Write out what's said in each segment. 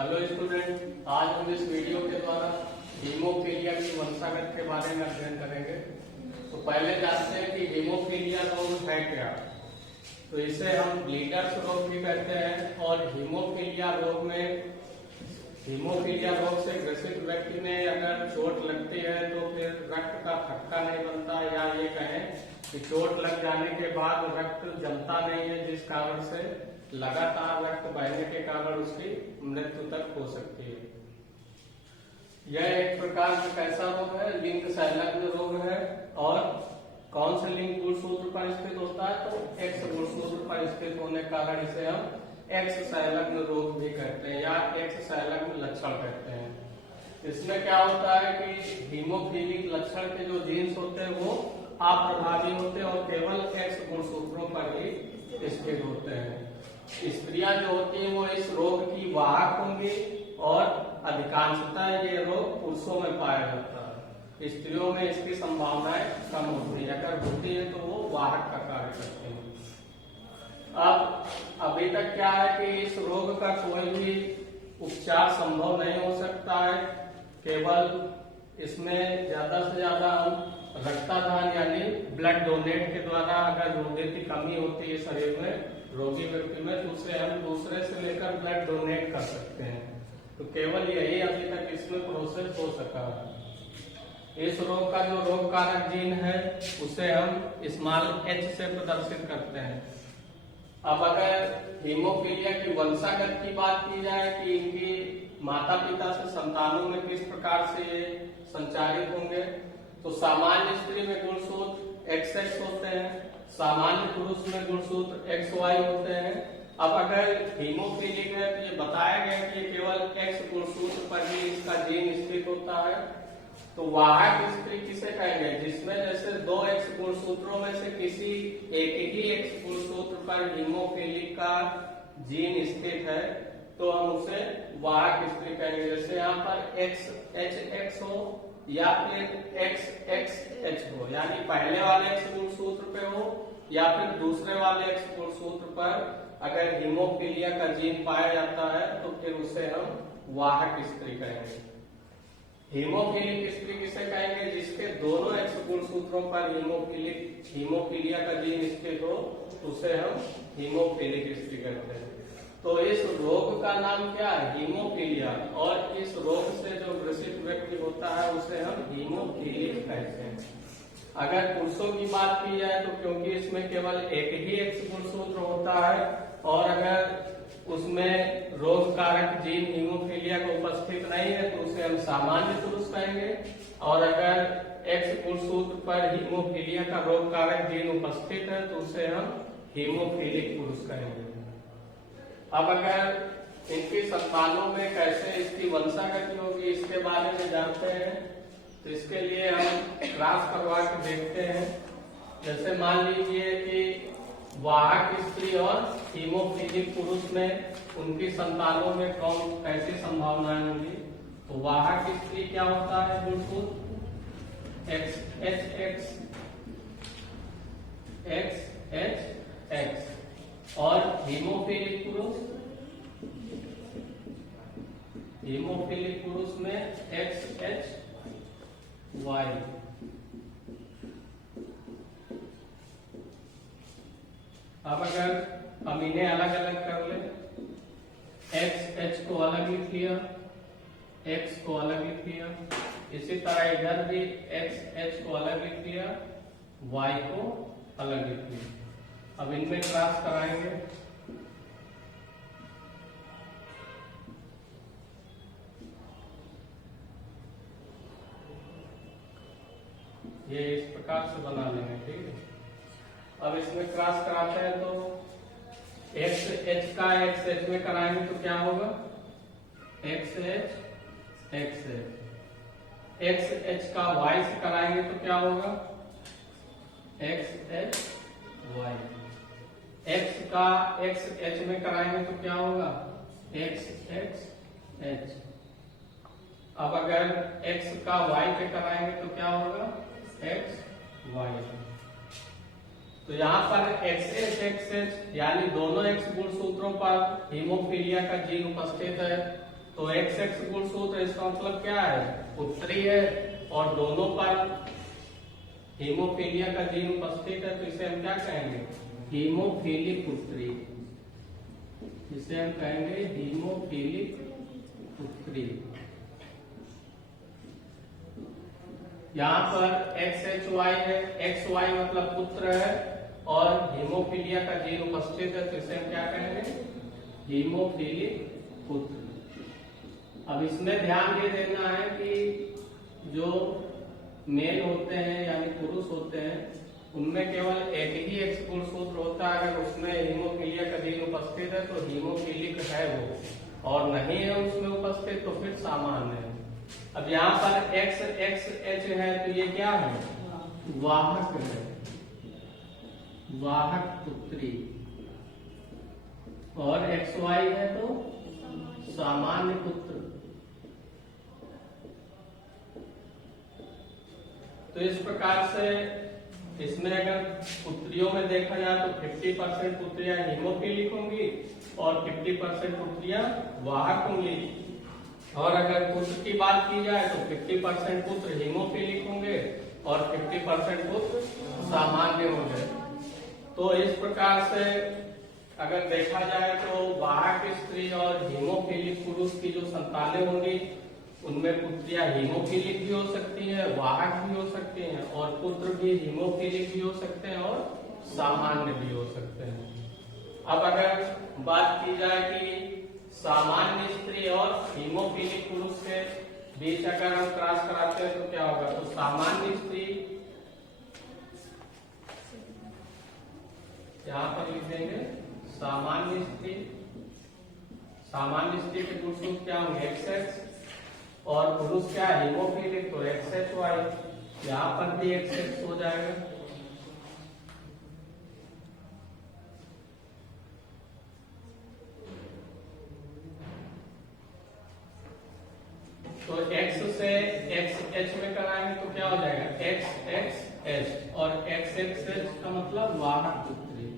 Hello student, आज हम इस वीडियो के द्वारा हीमोफीलिया की वंशागत के बारे में अध्ययन करेंगे। तो पहले जानते हैं कि हीमोफीलिया रोग है क्या। तो इसे हम ब्लीडर्स रोग भी कहते हैं और हीमोफीलिया रोग से ग्रसित व्यक्ति में अगर चोट लगती है तो फिर रक्त का थक्का नहीं बनता, या ये कहें कि चोट लग जाने के बाद रक्त जमता नहीं है, जिस कारण से लगातार रक्त बहने के कारण उसकी मृत्यु तक हो सकती है। यह एक प्रकार का कैसा रोग है? लिंग संलग्न रोग है। और कौन से लिंग गुणसूत्र पर स्थित होता है? तो एक्स गुणसूत्र पर स्थित होने के कारण इसे हम एक्स संलग्न रोग भी कहते हैं या एक्स संलग्न लक्षण कहते हैं। इसमें क्या होता है कि हीमोफिलिक लक्षण के जो जीन्स होते हैं वो अप्रभावी होते हैं और केवल एक्स गुणसूत्रों पर ही स्थित होते हैं। स्त्रियां जो होती हैं वो इस रोग की वाहक होंगी और अधिकांशतः ये रोग पुरुषों में पाया जाता है। स्त्रियों में इसकी संभावनाएं कम होती है, अगर होती है तो वो वाहक का कार्य करते हैं। अब अभी तक क्या है कि इस रोग का कोई भी उपचार संभव नहीं हो सकता है। केवल इसमें ज्यादा से ज्यादा हम रक्तदान यानी ब्लड डोनेट के द्वारा, अगर रोगी की कमी होती है शरीर में रोगी व्यक्ति में, तो उसे हम दूसरे से लेकर ब्लड डोनेट कर सकते हैं। तो केवल यही अभी तक इसमें प्रोसेस हो सका है। इस रोग का जो रोग कारक जीन है उसे हम स्मॉल h से प्रदर्शित करते हैं। अब अगर हीमोफीलिया की वंशागत की बात की जाए कि इनकी माता पिता से संतानों में किस प्रकार से ये संचारित होंगे, तो सामान्य स्त्री में गुणसूत्र XX होते हैं, सामान्य पुरुष में गुणसूत्र XY होते हैं। अब अगर हीमोफीलिक है तो ये बताया गया कि ये केवल X गुणसूत्र पर ही इसका जीन स्थित होता है। तो वाहक स्त्री किसे कहेंगे? जिसमें जैसे दो X गुणसूत्रों में से किसी एक ही X गुणसूत्र पर हीमोफीलिक का जीन स्थित है तो हम उसे वाहक स्त्री कहेंगे। जैसे यहाँ पर XHX हो या फिर XXH हो, यानी पहले वाले X गुणसूत्र पे हो या फिर दूसरे वाले X गुणसूत्र पर अगर हीमोफीलिया का जीन पाया जाता है तो फिर उसे हम वाहक स्त्री कहेंगे। हीमोफीलिक स्त्री किसे कहेंगे? जिसके दोनों X गुणसूत्रों पर हीमोफीलिया का जीन स्थित हो उसे हम हीमोफीलिक स्त्री कहते हैं। तो इस रोग का नाम क्या है? हीमोफीलिया। और इस रोग से जो ग्रसित व्यक्ति होता है उसे हम हीमोफीलिक कहते हैं। अगर पुरुषों की बात की जाए तो क्योंकि इसमें केवल एक ही X गुणसूत्र होता है और अगर उसमें रोग कारक जीन हीमोफीलिया का उपस्थित नहीं है तो उसे हम सामान्य पुरुष कहेंगे। और अगर X गुणसूत्र पर हीमोफीलिया का रोग कारक जीन उपस्थित है तो उसे हम हीमोफीलिक पुरुष कहेंगे। अब अगर इनकी संतानों में कैसे इसकी वंशागति होगी इसके बारे में जानते हैं, तो इसके लिए हम क्रॉस करवा के देखते हैं। जैसे मान लीजिए कि वाहक स्त्री और हीमोफीलिक पुरुष में उनकी संतानों में कैसी संभावनाएं होंगी। तो वाहक स्त्री क्या होता है? गुणसूत्र XHX XHX और हीमोफीलिक पुरुष में XHY। अब अगर हम इन्हें अलग अलग कर ले, XH को अलग लिख लिया, X को अलग लिख लिया, इसी तरह इधर भी XH को अलग लिख लिया, Y को अलग लिख लिया। अब इनमें क्रॉस कराएंगे। ये इस प्रकार से बना लेंगे, ठीक है। अब इसमें क्रॉस कराते हैं तो XH का XH में कराएंगे तो क्या होगा? XH XH। XH का Y से कराएंगे तो क्या होगा? XH Y। X का XH में कराएंगे तो क्या होगा? XXH। अब अगर X का Y पे कराएंगे तो क्या होगा? XY। तो यहाँ पर XHXH यानी दोनों X गुणसूत्रों पर हीमोफीलिया का जीन उपस्थित है। तो एक्स एक्स गुणसूत्र, इसका मतलब क्या है, पुत्री है और दोनों पर हीमोफीलिया का जीन उपस्थित है, तो इसे हम क्या कहेंगे, हीमोफीलिक पुत्री। इसे हम कहेंगे हीमोफीलिक पुत्री। यहाँ पर एक्स एच वाई है, एक्स वाई मतलब पुत्र है और हीमोफीलिया का जीन उपस्थित है, तो इसे हम क्या कहेंगे, हीमोफीलिक पुत्र। अब इसमें ध्यान ये देना है कि जो मेल होते हैं यानी पुरुष होते हैं, उनमें केवल एक ही एक्स गुणसूत्र होता है। अगर उसमें हीमोफीलिया का जीन उपस्थित है तो हीमोफीलिक है वो, और नहीं है उसमें उपस्थित तो फिर सामान्य है। अब यहाँ पर एक्स एक्स एच है तो ये क्या है, वाहक है, वाहक पुत्री, और एक्स वाई है तो सामान्य पुत्र। तो इस प्रकार से इसमें अगर पुत्रियों में देखा जाए तो 50% पुत्रियां हीमोफीलिक होंगी और 50% पुत्रियां वाहक होंगी, और अगर पुत्र की बात की जाए तो 50% पुत्र हीमोफीलिक होंगे और 50% पुत्र सामान्य होंगे। तो इस प्रकार से अगर देखा जाए तो वाहक स्त्री और हीमोफीलिक पुरुष की जो संतानें होंगी उनमें पुत्रियां हीमोफीलिक भी हो सकती है, वाहक भी हो सकती हैं, और पुत्र भी हीमोफीलिक भी हो सकते हैं और सामान्य भी हो सकते हैं। अब अगर बात की जाए कि सामान्य स्त्री और हीमोफीलिक पुरुष के बीच अगर हम क्रॉस कराते हैं तो क्या होगा, तो सामान्य स्त्री यहाँ पर लिख देंगे सामान्य स्त्री, सामान्य स्त्री के गुणसूत्र क्या होंगे, एक्स एक्स, और पुरुष क्या है, हीमोफीलिक, तो एक्स एच वाई, यहाँ पर भी एक्स एक्स हो जाएगा। तो x से एक्स एच में कराएंगे तो क्या हो जाएगा, एक्स एक्स एच, और एक्स एक्स एच का मतलब वाहक पुत्री।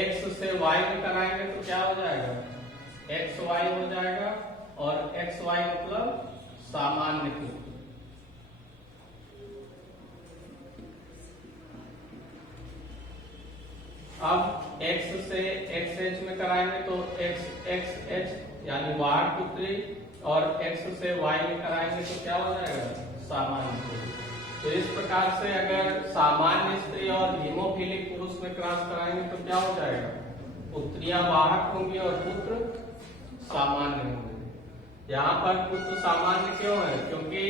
x से y में कराएंगे तो क्या हो जाएगा, एक्स वाई हो जाएगा, और एक्स वाई मतलब सामान्य पुत्र। अब x से एक्स एच में कराएंगे तो एक्स एक्स एच यानी वाहक पुत्री, और x से y में कराएंगे तो क्या हो जाएगा, सामान्य पुत्री। तो इस प्रकार से अगर सामान्य स्त्री और हीमोफीलिक पुरुष में क्रॉस कराएंगे तो क्या हो जाएगा, पुत्रियां वाहक होंगी और पुत्र सामान्य होंगे। यहाँ पर पुत्र सामान्य क्यों है, क्योंकि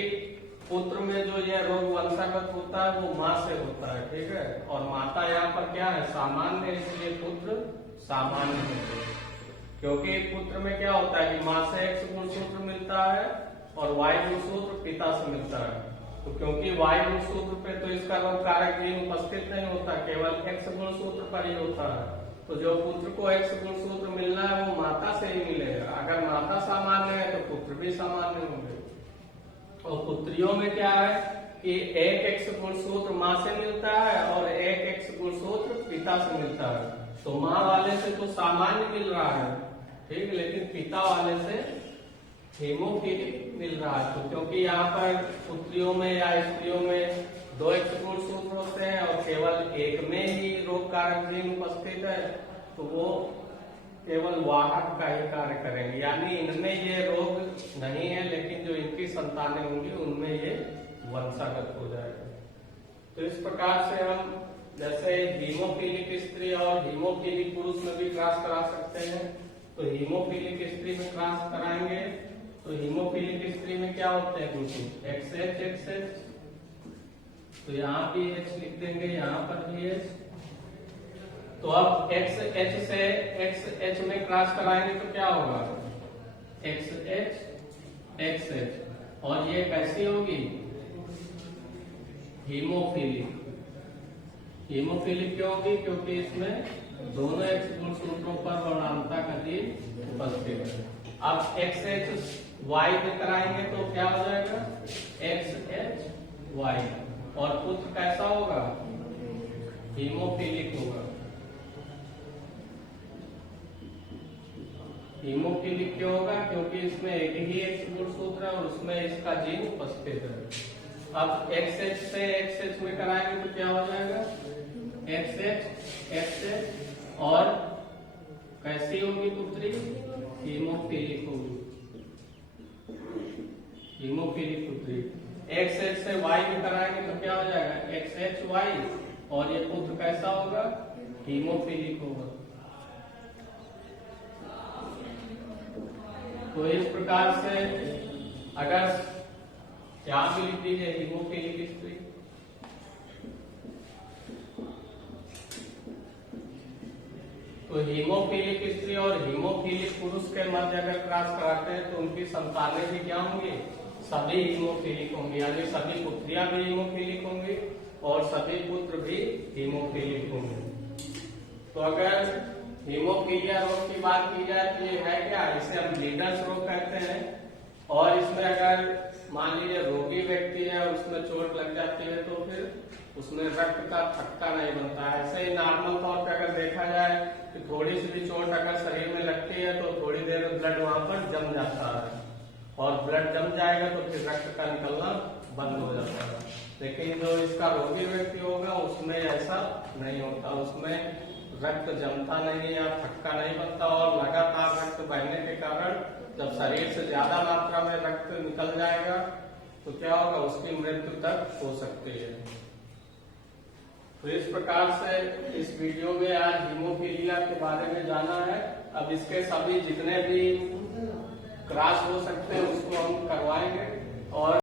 पुत्र में जो यह रोग वंशागत होता है वो माँ से होता है, ठीक है, और माता यहाँ पर क्या है, सामान्य, इसलिए पुत्र सामान्य होते हैं। क्योंकि पुत्र में क्या होता है कि माँ से एक्स गुणसूत्र मिलता है और वाई गुणसूत्र पिता से मिलता है, तो क्योंकि वाई गुणसूत्र पे तो इसका रोग कारक जीन उपस्थित नहीं होता, केवल एक्स गुणसूत्र पर ही होता है। तो जो पुत्र को एक्स गुणसूत्र मिलना है वो माता से ही मिलेगा। अगर माता सामान्य है तो पुत्र भी सामान्य होंगे। और पुत्रियों में क्या है कि एक एक्स गुणसूत्र माँ से मिलता है और एक एक्स गुणसूत्र पिता से मिलता है। तो माँ वाले से तो सामान्य मिल रहा है, ठीक, लेकिन पिता वाले से हीमोफीलिक मिल रहा है। तो क्योंकि यहाँ पर पुत्रियों में या स्त्रियों में दो एक्स गुणसूत्र होते हैं और केवल एक में ही रोग कारक जीन उपस्थित है, तो वो केवल वाहक का ही कार्य करेंगे, यानी इनमें ये रोग नहीं है, लेकिन जो इनकी संतानें होंगी उनमें ये वंशागत हो जाएगा। तो इस प्रकार से हम जैसे हीमोफीलिक स्त्री और हीमोफीलिक पुरुष में भी क्रॉस करा सकते हैं। तो हीमोफीलिक स्त्री में क्रॉस कराएंगे तो हीमोफीलिक स्त्री में क्या होते हैं कुछ एक्स एच एक्स एच, तो यहाँ भी एच लिख देंगे, यहाँ पर भी एच। तो अब एक्स एच से एक्स एच में क्रॉस कराएंगे तो क्या होगा, एक्स एच एक्स एच, और ये कैसी होगी, हीमोफीलिक। हीमोफीलिक क्यों होगी, क्योंकि इसमें दोनों एक्स गुणसूत्रों पर वर्णांता का जीन उपस्थित है। अब एक्स एच वाई में कराएंगे तो क्या हो जाएगा, एक्स एच वाई, और पुत्र कैसा होगा, हीमोफीलिक होगा। हीमोफिलिक क्यों होगा? क्योंकि इसमें एक ही एक्स गुणसूत्र है और उसमें इसका जीन उपस्थित है। अब XH से XH में कराएंगे तो क्या हो जाएगा? XH और कैसी होगी पुत्री? हीमोफिलिक होगी, हीमोफिलिक पुत्री। XH से Y में कराएंगे तो क्या हो जाएगा? XHY और ये पुत्र कैसा होगा? हीमोफिलिक होगा। तो इस प्रकार से अगर क्या भी लिख दीजिए हीमोफिलिक स्त्री, तो हीमोफिलिक स्त्री और हीमोफिलिक पुरुष के मध्य अगर क्रॉस कराते हैं तो उनकी संतानें भी क्या होंगी? सभी हीमोफिलिक होंगी, यानी सभी पुत्रियां भी हीमोफिलिक होंगी और सभी पुत्र भी हीमोफिलिक होंगे। तो अगर हीमोफीलिया रोग की बात की जाए तो ये है क्या? इसे हम लीडर्स रोग कहते हैं। और इसमें अगर मान लीजिए रोगी व्यक्ति है, उसमें चोट लग जाती है तो फिर उसमें रक्त का थक्का नहीं बनता है। ऐसे ही नॉर्मल तौर पे अगर देखा जाए कि थोड़ी सी भी चोट अगर शरीर में लगती है तो थोड़ी देर में ब्लड वहां पर जम जाता है और ब्लड जम जाएगा तो फिर रक्त का निकलना बंद हो जाता है। लेकिन जो इसका रोगी व्यक्ति होगा उसमें ऐसा नहीं होता, उसमें रक्त जमता नहीं या थक्का नहीं बनता और लगातार रक्त बहने के कारण जब शरीर से ज्यादा मात्रा में रक्त निकल जाएगा तो क्या होगा? उसकी मृत्यु तक हो सकती है। तो इस प्रकार से इस वीडियो में आज हीमोफीलिया के बारे में जाना है। अब इसके सभी जितने भी क्रॉस हो सकते हैं उसको हम करवाएंगे और